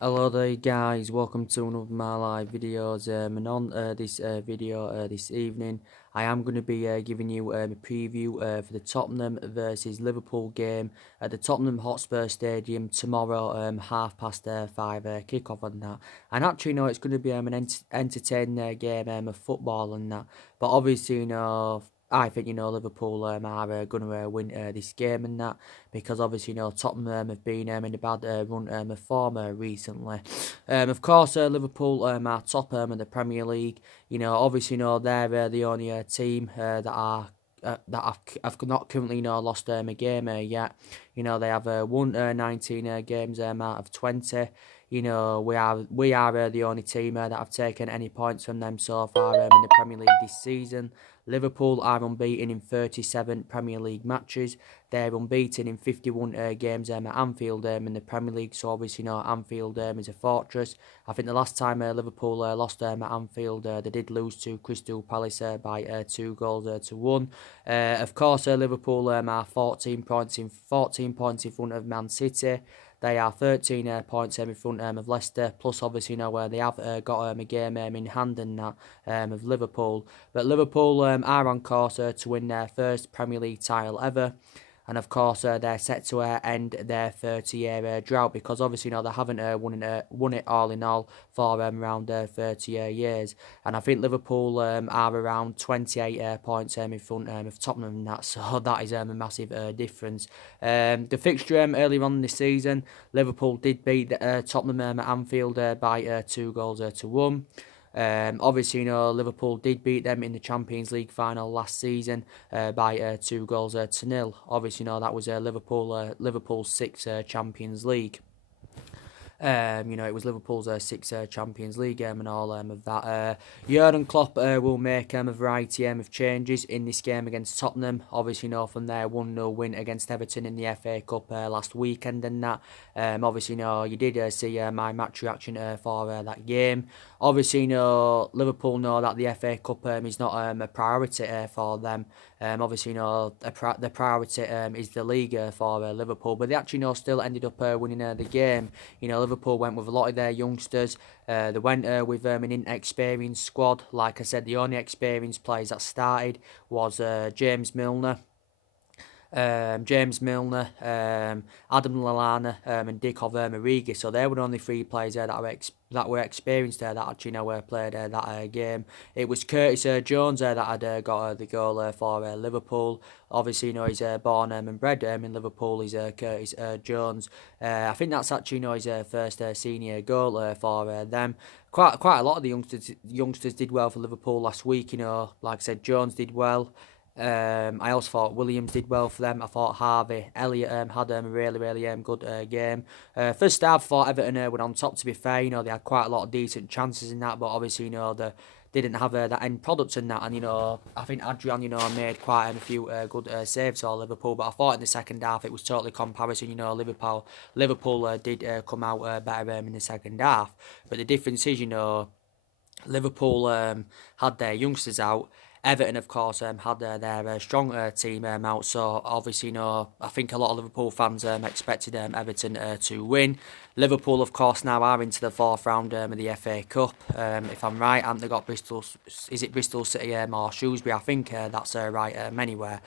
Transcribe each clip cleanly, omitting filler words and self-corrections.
Hello there guys, welcome to one of my live videos and on this video this evening I am going to be giving you a preview for the Tottenham versus Liverpool game at the Tottenham Hotspur Stadium tomorrow 5:30 kick-off on that. And actually it's going to be an entertaining game of football and that, but obviously I think Liverpool are going to win this game and that, because obviously Tottenham have been in a bad run of form recently. Of course Liverpool are top in the Premier League. Obviously they're the only team that have not currently lost a game yet. They have won 19 games out of 20. We are the only team that have taken any points from them so far in the Premier League this season. Liverpool are unbeaten in 37 Premier League matches. They're unbeaten in 51 games at Anfield in the Premier League. So obviously, Anfield is a fortress. I think the last time Liverpool lost at Anfield, they did lose to Crystal Palace by 2 goals to 1. Of course, Liverpool are 14 points in front of Man City. They are 13 points in front of Leicester, plus obviously where they have got a game in hand and that of Liverpool. But Liverpool are on course to win their first Premier League title ever. And of course, they're set to end their 30-year drought, because obviously, they haven't won it all in all for around 30 years. And I think Liverpool are around 28 points in front of Tottenham and that, so that is a massive difference. The fixture earlier on in the season, Liverpool did beat Tottenham at Anfield by 2 goals to 1. Obviously, Liverpool did beat them in the Champions League final last season by 2 goals to 0. Obviously, that was Liverpool's sixth Champions League. It was Liverpool's sixth Champions League game and all of that. Jurgen Klopp will make a variety of changes in this game against Tottenham. Obviously, from their 1-0 win against Everton in the FA Cup last weekend and that. Obviously, you did see my match reaction for that game. Obviously, Liverpool know that the FA Cup is not a priority for them. Obviously, the priority is the league for Liverpool, but they actually still ended up winning the game. Liverpool went with a lot of their youngsters. They went with an inexperienced squad. Like I said, the only experienced players that started was James Milner. Adam Lallana, and Dick Origi. So they were the only three players there that were experienced there that actually played that game. It was Curtis Jones that had got the goal for Liverpool. Obviously, he's born and bred in Liverpool. He's Curtis Jones. I think that's actually his first senior goal for them. Quite a lot of the youngsters did well for Liverpool last week. Like I said, Jones did well. I also thought Williams did well for them. I thought Harvey Elliott had a really good game. First half, I thought Everton were on top. To be fair, they had quite a lot of decent chances in that, but obviously, they didn't have that end product in that. And I think Adrian, made quite a few good saves for Liverpool. But I thought in the second half it was totally comparison. Liverpool did come out better in the second half. But the difference is, Liverpool had their youngsters out. Everton, of course, had their strong team out. So, obviously, I think a lot of Liverpool fans expected Everton to win. Liverpool, of course, now are into the fourth round of the FA Cup. If I'm right, haven't they got Bristol? Is it Bristol City or Shrewsbury? I think that's right anywhere.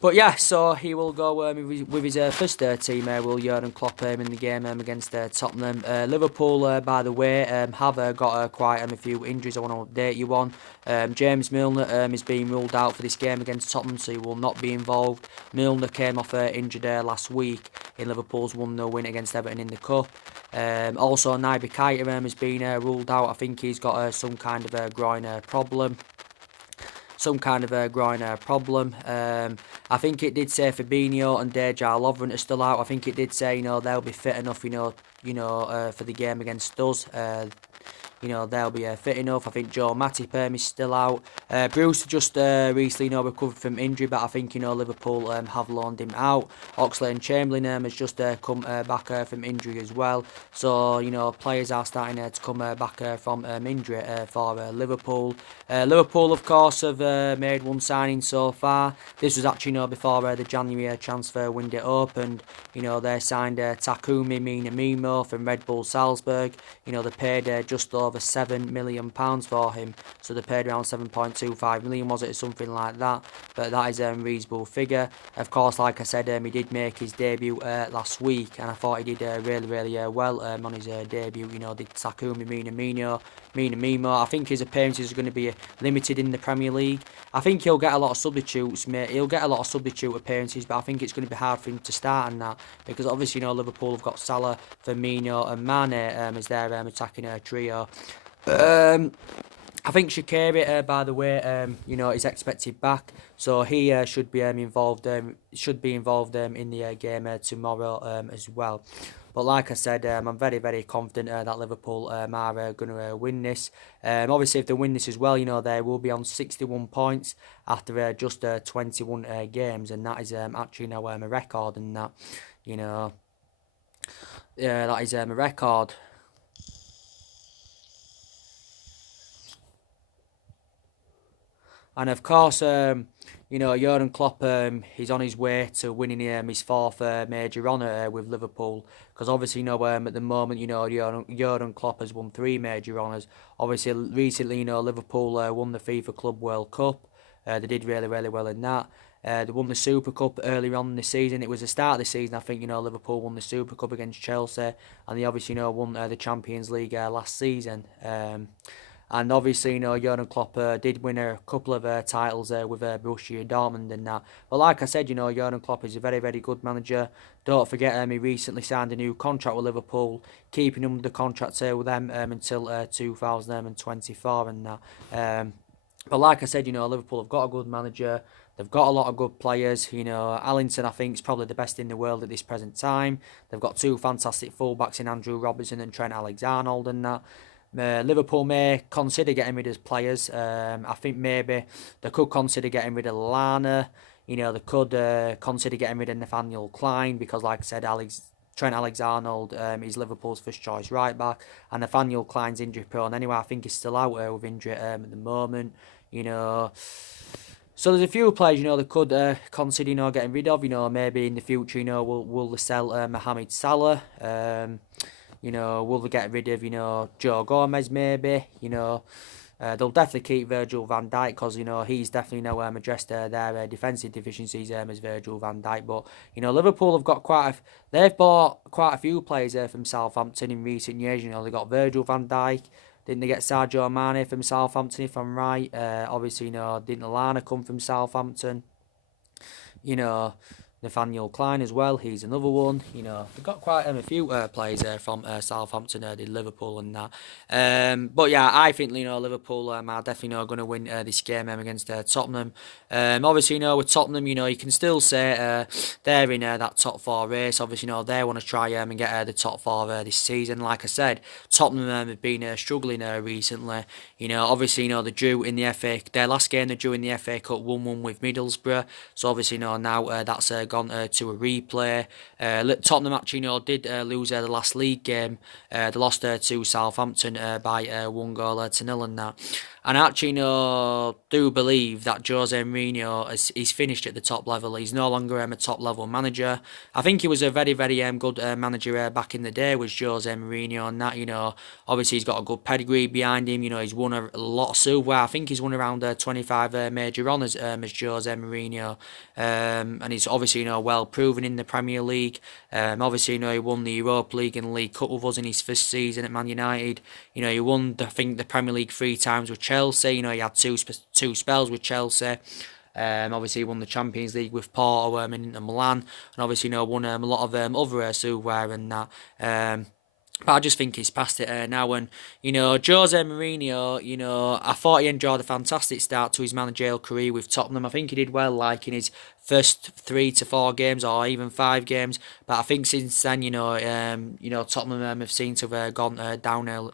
But yeah, so he will go with his first team, will Jurgen Klopp in the game against Tottenham. Liverpool, by the way, have got quite a few injuries I want to update you on. James Milner is being ruled out for this game against Tottenham, so he will not be involved. Milner came off injured last week in Liverpool's 1-0 win against Everton in the Cup. Also, Naby Keita has been ruled out. I think he's got some kind of groin problem. I think it did say Fabinho and Dejan Lovren are still out. I think it did say they'll be fit enough for the game against us. they'll be fit enough. I think Joe Matip is still out. Bruce just recently, recovered from injury, but I think, Liverpool have loaned him out. Oxlade-Chamberlain has just come back from injury as well. So, players are starting to come back from injury for Liverpool. Liverpool, of course, have made one signing so far. This was actually, before the January transfer window opened. They signed Takumi Minamino from Red Bull Salzburg. They paid just over £7 million for him. So they paid around 7.25 million, was it, something like that? But that is a reasonable figure. Of course, like I said, he did make his debut last week, and I thought he did really well on his debut. Did Takumi Minamino. I think his appearances are going to be limited in the Premier League. I think he'll get a lot of substitutes, mate. He'll get a lot of substitute appearances, but I think it's going to be hard for him to start in that, because obviously, Liverpool have got Salah, Firmino and Mane as their attacking trio. I think Shaqiri, by the way, is expected back, so he should be involved. Should be involved in the game tomorrow as well. But like I said, I'm very confident that Liverpool are going to win this. Obviously, if they win this as well, they will be on 61 points after just 21 games, and that is actually now a record, and that, that is a record. And of course, Jurgen Klopp, he's on his way to winning his fourth major honour with Liverpool. Because obviously, at the moment, Jurgen Klopp has won 3 major honours. Obviously, recently, Liverpool won the FIFA Club World Cup. They did really well in that. They won the Super Cup earlier on in the season. It was the start of the season, I think, Liverpool won the Super Cup against Chelsea. And they obviously, won the Champions League last season. And obviously, Jurgen Klopp did win a couple of titles with Borussia Dortmund and that. But like I said, Jurgen Klopp is a very good manager. Don't forget, he recently signed a new contract with Liverpool, keeping him under contract with them until 2024 and that. But like I said, Liverpool have got a good manager. They've got a lot of good players. Allington, I think, is probably the best in the world at this present time. They've got 2 fantastic fullbacks in Andrew Robertson and Trent Alexander-Arnold and that. Liverpool may consider getting rid of players. I think maybe they could consider getting rid of Lana. They could consider getting rid of Nathaniel Klein, because, like I said, Trent Alexander-Arnold is Liverpool's first choice right back, and Nathaniel Klein's injury prone anyway. I think he's still out with injury at the moment. So there's a few players, they could consider, getting rid of. Maybe in the future, will they sell Mohamed Salah? Will they get rid of, Joe Gomez maybe? They'll definitely keep Virgil van Dijk, because, he's definitely addressed their defensive deficiencies as Virgil van Dijk. But, Liverpool have got they've bought quite a few players from Southampton in recent years. They got Virgil van Dijk. Didn't they get Sadio Mane from Southampton, if I'm right? Obviously, didn't Lana come from Southampton? Nathaniel Klein as well, he's another one. They've got quite a few players from Southampton, did Liverpool and that. But yeah, I think Liverpool are definitely going to win this game against Tottenham. Obviously, with Tottenham, you can still say they're in that top 4 race. Obviously, they want to try and get the top 4 this season. Like I said, Tottenham have been struggling recently. Obviously, they drew in the FA. Their last game they drew in the FA Cup 1-1 with Middlesbrough. So obviously, now that's gone to a replay. Tottenham actually, did lose the last league game. They lost to Southampton by 1-0 and that. And I actually do believe that Jose Mourinho is finished at the top level. He's no longer a top level manager. I think he was a very good manager back in the day, was Jose Mourinho, and that, obviously he's got a good pedigree behind him. He's won a lot of silverware. I think he's won around 25 major honours as Jose Mourinho. And he's obviously, well proven in the Premier League. Obviously, he won the Europa League and League Cup with us in his first season at Man United. He won, I think, the Premier League 3 times with Chelsea. He had two spells with Chelsea. Obviously, he won the Champions League with Porto in Milan, and obviously, won a lot of other silverware and that. But I just think he's past it now. And, Jose Mourinho, I thought he enjoyed a fantastic start to his managerial career with Tottenham. I think he did well, like in his first 3 to 4 games or even 5 games. But I think since then, Tottenham have seemed to have gone downhill,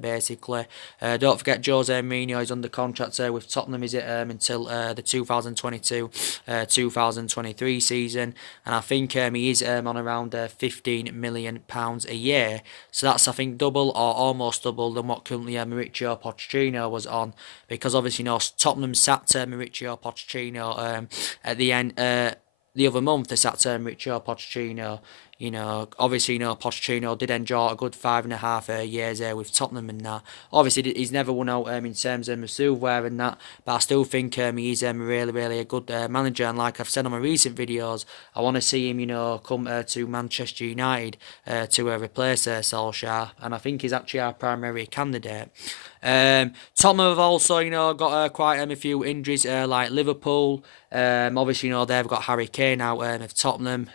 basically. Don't forget Jose Mourinho is under contract with Tottenham, is it, until the 2022-2023 season, and I think he is on around £15 million a year. So that's, I think, double or almost double than what currently Mauricio Pochettino was on, because obviously Tottenham sacked Mauricio Pochettino at the end. The other month they sacked Mauricio Pochettino. Obviously, Pochettino did enjoy a good 5.5 years with Tottenham and that. Obviously, he's never won out in terms of silverware and that, but I still think he's really, really a good manager. And like I've said on my recent videos, I want to see him, come to Manchester United to replace Solskjaer, and I think he's actually our primary candidate. Tottenham have also, got quite a few injuries, like Liverpool. Obviously, they've got Harry Kane out of Tottenham.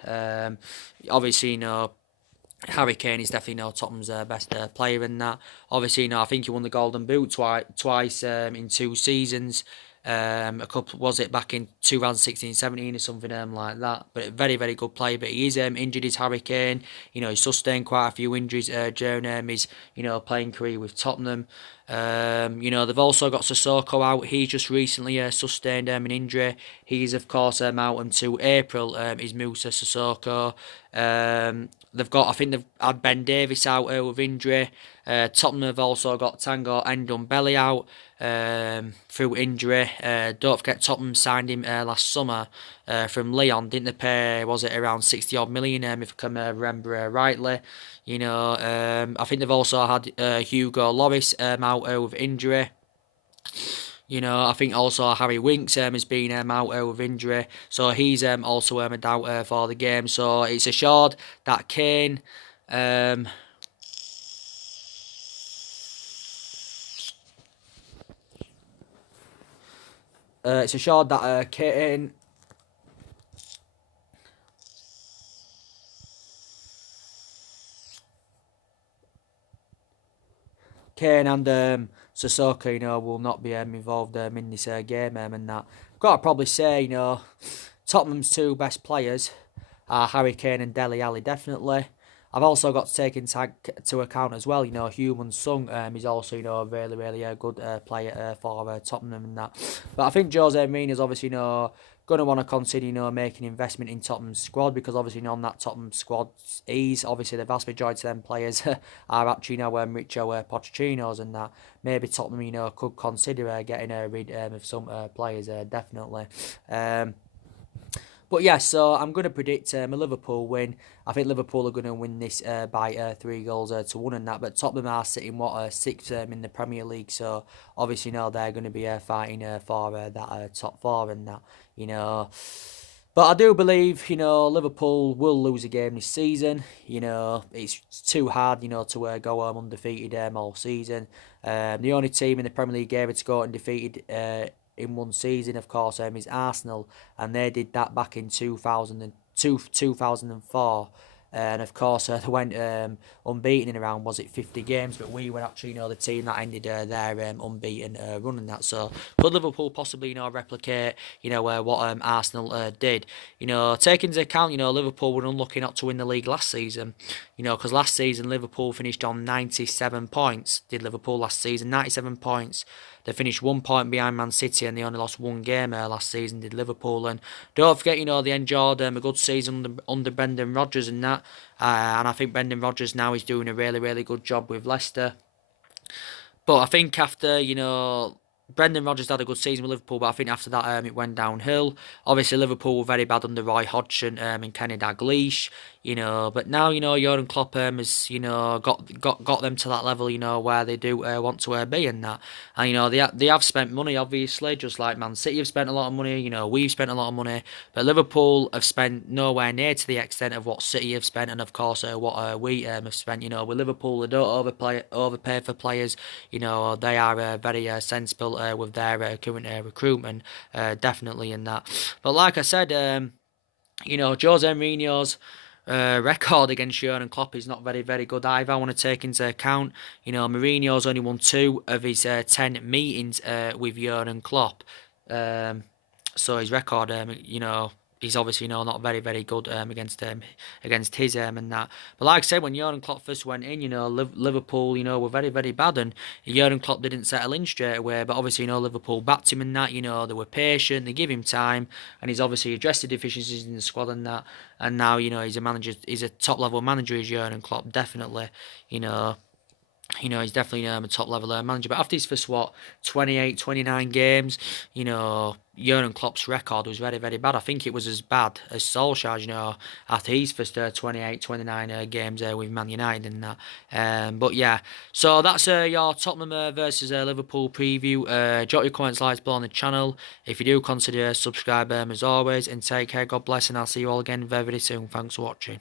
Obviously, Harry Kane is definitely Tottenham's best player in that. Obviously, I think he won the Golden Boot twice in 2 seasons. A couple, was it back in 2016-17 or something like that? But a very, very good player. But he is injured, is Harry Kane. He sustained quite a few injuries during his playing career with Tottenham. They've also got Sissoko out. He just recently sustained an injury. He's of course out until April. Is Musa Sissoko. I think they've had Ben Davies out with injury. Tottenham have also got Tango Ndombele out through injury. Don't forget Tottenham signed him last summer from Lyon. Didn't they pay, was it around 60 odd million, if I can remember rightly. I think they've also had Hugo Lloris out with injury. I think also Harry Winks has been out with injury, so he's also a doubt for the game. So it's assured that Kane. It's assured that Kane. Kane and Sissoko, will not be involved in this game, and that. Got to probably say, Tottenham's 2 best players are Harry Kane and Dele Alli, definitely. I've also got to take into account as well, Heung-min Son is also, a really, really good player for Tottenham and that. But I think Jose Mourinho is obviously, going to want to consider, making investment in Tottenham's squad, because obviously, on that Tottenham squad, obviously the vast majority of them players are actually, Mauricio Pochettino's and that. Maybe Tottenham, could consider getting rid of some players, definitely. But yeah, so I'm going to predict a Liverpool win. I think Liverpool are going to win this by 3 goals to 1 and that. But Tottenham are sitting, 6th in the Premier League. So obviously, they're going to be fighting for that top 4 and that, But I do believe, Liverpool will lose a game this season. It's too hard, to go home undefeated all season. The only team in the Premier League able to go undefeated in one season, of course, is Arsenal, and they did that back in 2004. And of course, they went unbeaten in around, was it 50 games? But we were actually, the team that ended their unbeaten run and that. So could Liverpool possibly, replicate, what Arsenal did? Taking into account, Liverpool were unlucky not to win the league last season. Because last season Liverpool finished on 97 points. Did Liverpool last season 97 points? They finished 1 point behind Man City, and they only lost 1 game last season, did Liverpool. And don't forget, they enjoyed a good season under Brendan Rodgers and that. And I think Brendan Rodgers now is doing a really, really good job with Leicester. But I think after, Brendan Rodgers had a good season with Liverpool, but I think after that it went downhill. Obviously, Liverpool were very bad under Roy Hodgson and Kenny Dalglish. But now, Jurgen Klopp has, got them to that level, where they do want to be and that. And, they have spent money, obviously, just like Man City have spent a lot of money, we've spent a lot of money. But Liverpool have spent nowhere near to the extent of what City have spent, and of course what we have spent. With Liverpool, they don't overpay for players. They are very sensible with their current recruitment, definitely in that. But like I said, Jose Mourinho's record against Jurgen Klopp is not very, very good either. I want to take into account, Mourinho's only won 2 of his 10 meetings with Jurgen Klopp. So his record, he's obviously not very very good against his and that. But like I said, when Jurgen Klopp first went in, Liverpool, were very very bad, and Jurgen Klopp didn't settle in straight away. But obviously, Liverpool backed him and that. They were patient, they give him time, and he's obviously addressed the deficiencies in the squad and that. And now he's a manager, he's a top level manager, is Jurgen Klopp, definitely. You know, he's definitely a top level manager. But after his first, 28, 29 games, Jurgen Klopp's record was very, very bad. I think it was as bad as Solskjaer's, after his first 28, 29 games with Man United and that. But yeah, so that's your Tottenham versus Liverpool preview. Drop your comments, likes below on the channel. If you do, consider subscribe as always, and take care. God bless, and I'll see you all again very, very soon. Thanks for watching.